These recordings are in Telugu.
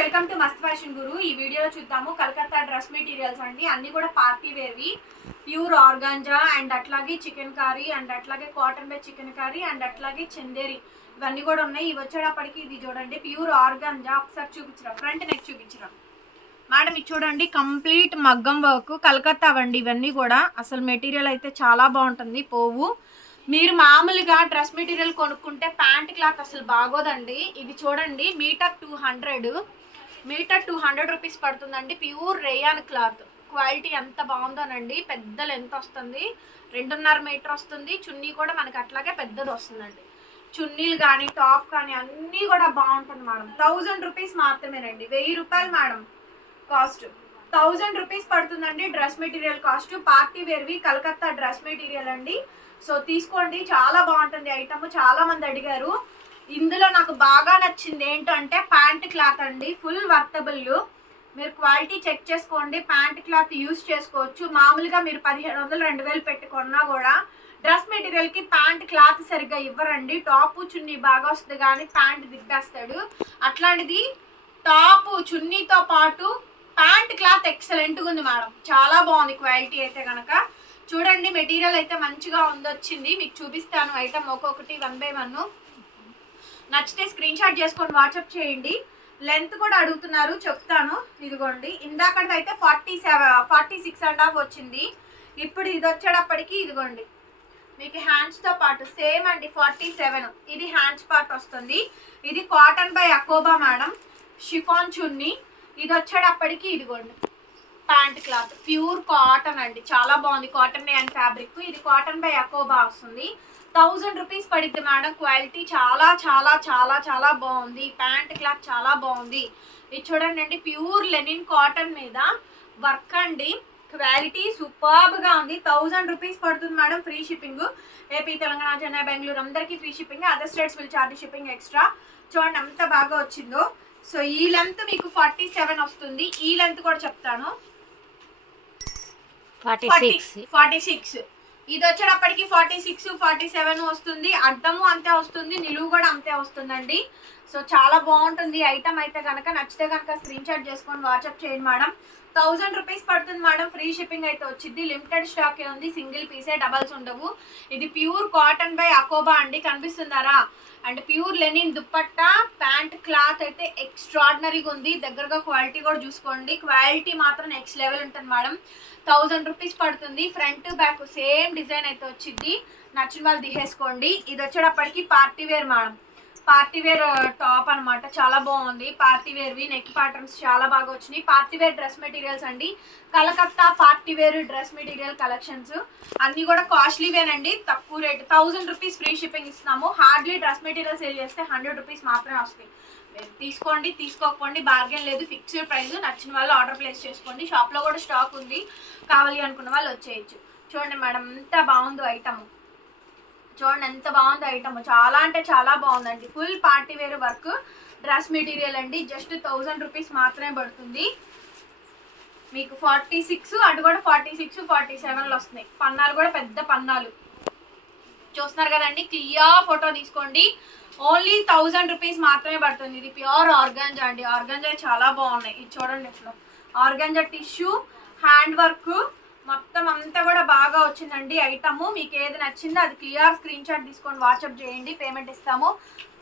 Welcome to Mast fashion Guru. ఈ వీడియోలో చూద్దాము. కలకత్తా డ్రెస్ మెటీరియల్స్ అండి. అన్ని కూడా పార్టీ వేర్వి. ప్యూర్ ఆర్గాంజా అండ్ అట్లాగే చికెన్ కర్రీ అండ్ అట్లాగే cotton by chikankari and అట్లాగే చందేరి. ఇవన్నీ కూడా ఉన్నాయి. ఇవి వచ్చేటప్పటికి ఇది చూడండి. Pure organza. ఒకసారి చూపించరా? ఫ్రంట్ నెక్ చూపించరా? మేడం ఇది చూడండి. కంప్లీట్ మగ్గం వర్క్. కలకత్తా అండి ఇవన్నీ కూడా. అసలు మెటీరియల్ అయితే చాలా బాగుంటుంది. పోవు. మీరు మామూలుగా డ్రెస్ మెటీరియల్ కొనుక్కుంటే ప్యాంట్ క్లాత్ అసలు బాగోదండి. ఇది చూడండి. Metre two hundred. Metre two hundred rupees పడుతుందండి. Pure rayon cloth. క్వాలిటీ ఎంత బాగుందోనండి. పెద్ద లెంత్ వస్తుంది. రెండున్నర మీటర్ వస్తుంది. చున్నీ కూడా మనకి అట్లాగే పెద్దది వస్తుందండి. చున్నీలు కానీ టాప్ కానీ అన్నీ కూడా బాగుంటుంది మేడం. థౌజండ్ రూపీస్ మాత్రమేనండి. వెయ్యి రూపాయలు మేడం కాస్ట్. థౌజండ్ రూపీస్ పడుతుందండి డ్రెస్ మెటీరియల్ కాస్ట్. పార్టీ వేర్వి కలకత్తా డ్రెస్ మెటీరియల్ అండి. సో తీసుకోండి. చాలా బాగుంటుంది ఐటమ్. చాలా మంది అడిగారు. ఇందులో నాకు బాగా నచ్చింది ఏంటంటే ప్యాంట్ క్లాత్ అండి. Full worthable. మీరు క్వాలిటీ చెక్ చేసుకోండి. ప్యాంట్ క్లాత్ యూస్ చేసుకోవచ్చు. మామూలుగా మీరు పదిహేను వందలు రెండు వేలు పెట్టుకున్నా కూడా డ్రెస్ మెటీరియల్కి ప్యాంట్ క్లాత్ సరిగ్గా ఇవ్వరండి. టాప్ చున్నీ బాగా వస్తుంది కానీ ప్యాంట్ దిగ్గేస్తాడు అట్లాంటిది టాప్ చున్నీతో పాటు ప్యాంట్ క్లాత్ ఎక్సలెంట్గా ఉంది మేడం. చాలా బాగుంది క్వాలిటీ అయితే కనుక చూడండి మెటీరియల్ అయితే మంచిగా ఉందొచ్చింది మీకు చూపిస్తాను ఐటమ్ ఒక్కొక్కటి వన్ బై వన్. నచ్చితే స్క్రీన్ షాట్ చేసుకొని వాట్సాప్ చేయండి. లెంత్ కూడా అడుగుతున్నారు చెప్తాను. ఇదిగోండి ఇందాకది అయితే forty seven forty six and half వచ్చింది. ఇప్పుడు ఇది వచ్చేటప్పటికి ఇదిగోండి. మీకు హ్యాండ్స్తో పాటు సేమ్ అండి ఫార్టీ సెవెన్ ఇది హ్యాండ్స్ పార్ట్ వస్తుంది. ఇది కాటన్ బై అకోబా మేడం షిఫాన్ చున్నీ. ఇది వచ్చేటప్పటికి ఇదిగోండి. ప్యాంట్ క్లాత్ ప్యూర్ కాటన్ అండి. చాలా బాగుంది. కాటన్ అండ్ ఫ్యాబ్రిక్ ఇది కాటన్ బై అకోబా వస్తుంది. Thousand rupees పడిద్ది madam. క్వాలిటీ చాలా చాలా చాలా చాలా బాగుంది. ప్యాంట్ క్లాత్ చాలా బాగుంది. ఇది చూడండి అండి ప్యూర్ లెనిన్ కాటన్ మీద వర్క్ అండి. క్వాలిటీ సూపర్బ్గా ఉంది. థౌజండ్ రూపీస్ పడుతుంది madam free shipping. AP Telangana Chennai Bengaluru అందరికీ free shipping. Other states will charge shipping extra. చూడండి ఎంత బాగా వచ్చిందో. సో ఈ లెంత్ మీకు ఫార్టీ సెవెన్ వస్తుంది. ఈ లెంత్ కూడా చెప్తాను. Forty six. Forty six. ఇది వచ్చేటప్పటికి ఫార్టీ సిక్స్ ఫార్టీ సెవెన్ వస్తుంది. అడ్డము అంతే వస్తుంది. నిలువు కూడా అంతే వస్తుందండి. సో చాలా బాగుంటుంది. ఐటమ్ అయితే కనుక నచ్చితే కనుక స్క్రీన్ షాట్ చేసుకొని వాట్సాప్ చేయండి మేడం థౌజండ్ రూపీస్ పడుతుంది మేడం ఫ్రీ షిప్పింగ్ అయితే వచ్చింది. లిమిటెడ్ స్టాక్ ఉంది. సింగిల్ పీసే డబల్స్ ఉండవు. ఇది ప్యూర్ కాటన్ బై అకోబా అండి. కనిపిస్తుందారా? And pure linen dupatta pant cloth అయితే ఎక్స్ట్రాడినరీగా ఉంది. దగ్గరగా క్వాలిటీ కూడా చూసుకోండి. క్వాలిటీ మాత్రం నెక్స్ట్ లెవెల్ ఉంటుంది మేడం థౌజండ్ రూపీస్ పడుతుంది. ఫ్రంట్ బ్యాక్ సేమ్ డిజైన్ అయితే వచ్చింది. నచ్చిన వాళ్ళు దిహేసుకోండి. ఇది వచ్చేటప్పటికి party wear madam party wear uh, top అన్నమాట. చాలా బాగుంది. పార్టీ వేర్వి నెక్ ప్యాటర్న్స్ చాలా బాగా వచ్చినాయి. పార్టీ వేర్ డ్రెస్ మెటీరియల్స్ అండి. Calcutta party wear dress material collections. అన్నీ కూడా కాస్ట్లీవేనండి తక్కువ rate. Thousand rupees free shipping ఇస్తున్నాము. హార్డ్లీ డ్రెస్ మెటీరియల్ సేల్ చేస్తే హండ్రెడ్ రూపీస్ మాత్రమే వస్తాయి. తీసుకోండి తీసుకోకపోండి బార్గెన్ లేదు. Fixed price. నచ్చిన వాళ్ళు ఆర్డర్ ప్లేస్ చేసుకోండి. షాప్లో కూడా స్టాక్ ఉంది. కావాలి అనుకున్న వాళ్ళు వచ్చేయచ్చు. చూడండి మేడం ఎంత బాగుందో ఐటమ్. చూడండి ఎంత బాగుంది ఐటమ్ చాలా అంటే చాలా బాగుందండి. Full party wear work dress material అండి. జస్ట్ థౌజండ్ రూపీస్ మాత్రమే పడుతుంది. మీకు ఫార్టీ సిక్స్ అటు కూడా ఫార్టీ సిక్స్ ఫార్టీ సెవెన్లో వస్తున్నాయి. పన్నాలు కూడా పెద్ద పన్నాలు. చూస్తున్నారు కదండి క్లియర్ ఫోటో తీసుకోండి. ఓన్లీ థౌజండ్ రూపీస్ మాత్రమే పడుతుంది. ఇది ప్యూర్ ఆర్గాంజా అండి. ఆర్గాంజా చాలా బాగున్నాయి. ఇది చూడండి ఇప్పుడు. ఆర్గాంజా టిష్యూ హ్యాండ్ వర్క్ మొత్తం అంతా కూడా బాగా వచ్చిందండి ఐటమ్. మీకు ఏది నచ్చిందో అది క్లియర్ స్క్రీన్ షాట్ తీసుకొని వాట్సాప్ చేయండి పేమెంట్ ఇస్తాము.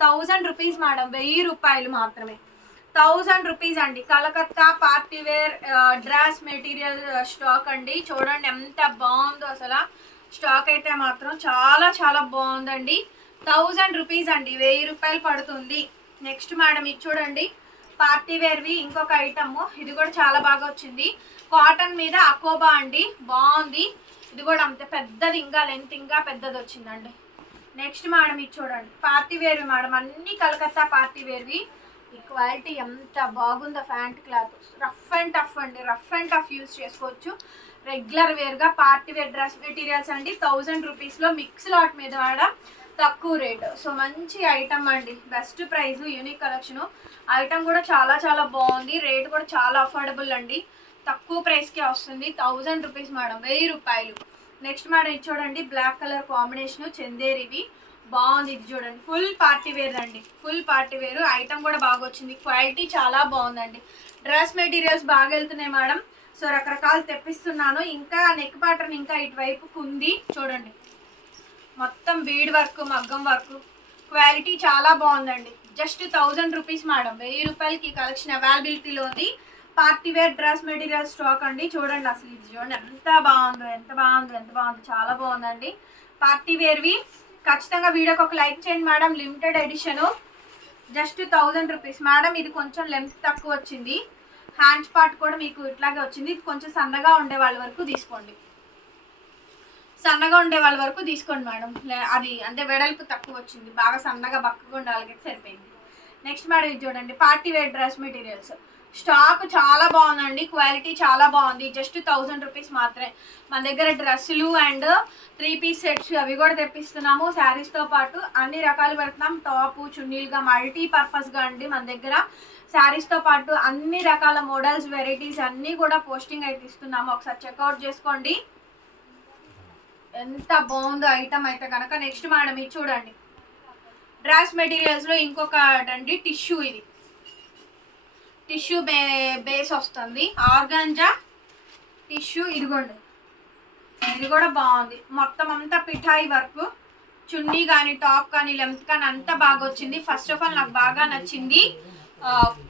థౌజండ్ రూపీస్ మేడం వెయ్యి రూపాయలు మాత్రమే. థౌజండ్ రూపీస్ అండి. Calcutta party wear dress material stock అండి. చూడండి ఎంత బాగుందో అసలు. స్టాక్ అయితే మాత్రం చాలా చాలా బాగుందండి. థౌజండ్ రూపీస్ అండి. వెయ్యి రూపాయలు పడుతుంది. నెక్స్ట్ మేడం ఇది చూడండి. పార్టీ వేర్వి ఇంకొక ఐటమ్ ఇది కూడా చాలా బాగా వచ్చింది. కాటన్ మీద అకోబా అండి. బాగుంది. ఇది కూడా అంతే పెద్దది ఇంకా లెంత్ ఇంకా పెద్దది వచ్చిందండి. నెక్స్ట్ మేడం ఇది చూడండి. పార్టీ వేర్వి మేడం అన్ని కలకత్తా పార్టీ వేర్వి ఈ క్వాలిటీ ఎంత బాగుందో pant cloth. Rough and tough అండి. రఫ్ అండ్ టఫ్ యూస్ చేసుకోవచ్చు. రెగ్యులర్ వేర్గా పార్టీ వేర్ డ్రెస్ మెటీరియల్స్ అండి. థౌజండ్ రూపీస్లో మిక్స్ లాట్ మీద మేడం తక్కువ రేట్. సో మంచి ఐటమ్ అండి. Best price unique collection item కూడా చాలా చాలా బాగుంది. రేట్ కూడా చాలా అఫోర్డబుల్ అండి. తక్కువ ప్రైస్కే వస్తుంది. థౌజండ్ రూపీస్ మేడం వెయ్యి రూపాయలు. నెక్స్ట్ మేడం ఇది చూడండి. Black colour combination చందేరివి. బాగుంది ఇది చూడండి. ఫుల్ పార్టీ వేర్ అండి. ఫుల్ పార్టీ వేర్ ఐటమ్ కూడా బాగా వచ్చింది. క్వాలిటీ చాలా బాగుందండి. డ్రెస్ మెటీరియల్స్ బాగా వెళ్తున్నాయి మేడం సో రకరకాలు తెప్పిస్తున్నాను. ఇంకా నెక్ ప్యాటర్న్ ఇంకా ఇటువైపుకు ఉంది చూడండి. మొత్తం బీడ్ వర్క్ మగ్గం వర్క్. క్వాలిటీ చాలా బాగుందండి. Just thousand rupees madam. వెయ్యి రూపాయలకి కలెక్షన్ అవైలబిలిటీలో ఉంది. Party wear dress material stock అండి. చూడండి అసలు ఇది చూడండి ఎంత బాగుందో ఎంత బాగుందో ఎంత బాగుందో. చాలా బాగుందండి. పార్టీ వేర్వి. ఖచ్చితంగా వీడియోకి ఒక లైక్ చేయండి madam. Limited edition just thousand rupees. Madam ఇది కొంచెం లెంత్ తక్కువ వచ్చింది. హ్యాండ్స్ పార్ట్ కూడా మీకు ఇట్లాగే వచ్చింది. ఇది కొంచెం సన్నగా ఉండే వాళ్ళ వరకు తీసుకోండి. సన్నగా ఉండే వాళ్ళ వరకు తీసుకోండి మేడం. లే- అది అంటే వెడల్పు తక్కువ వచ్చింది. బాగా సన్నగా బక్కగా ఉండాలకైతే సరిపోయింది. నెక్స్ట్ మేడం ఇది చూడండి. Party wear dress materials. Stock చాలా బాగుందండి. క్వాలిటీ చాలా బాగుంది. జస్ట్ థౌజండ్ రూపీస్ మాత్రమే. మన దగ్గర డ్రెస్సులు అండ్ త్రీ పీస్ సెట్స్ అవి కూడా తెప్పిస్తున్నాము. శారీస్తో పాటు అన్ని రకాలు పెడుతున్నాం. టాపు చున్నీలుగా మల్టీ పర్పస్గా అండి మన దగ్గర. శారీస్తో పాటు అన్ని రకాల మోడల్స్ వెరైటీస్ అన్నీ కూడా పోస్టింగ్ అయితే ఇస్తున్నాము. ఒకసారి చెక్అవుట్ చేసుకోండి. ఎంత బాగుందో ఐటమ్ అయితే కనుక నెక్స్ట్ మేడం ఇది చూడండి. డ్రాస్ మెటీరియల్స్లో ఇంకొక అండి టిష్యూ ఇది. టిష్యూ బే బేస్ వస్తుంది. ఆర్గాంజా టిష్యూ ఇదిగోండి. ఇది కూడా బాగుంది. మొత్తం అంతా పిఠాయి వర్క్. చున్నీ కానీ టాప్ కానీ లెంత్ కానీ అంతా బాగా వచ్చింది. ఫస్ట్ ఆఫ్ ఆల్ నాకు బాగా నచ్చింది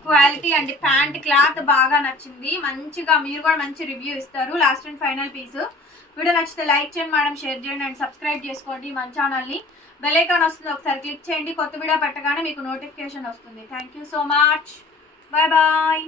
క్వాలిటీ అండి ప్యాంట్ క్లాత్ బాగా నచ్చింది. మంచిగా మీరు కూడా మంచి రివ్యూ ఇస్తారు. Last and final piece video నచ్చితే లైక్ చేయండి మేడం షేర్ చేయండి అండ్ సబ్స్క్రైబ్ చేసుకోండి మన ఛానల్ని బెల్ వస్తుంది ఒకసారి క్లిక్ చేయండి. కొత్త వీడియో పెట్టగానే మీకు నోటిఫికేషన్ వస్తుంది. Thank you so much bye bye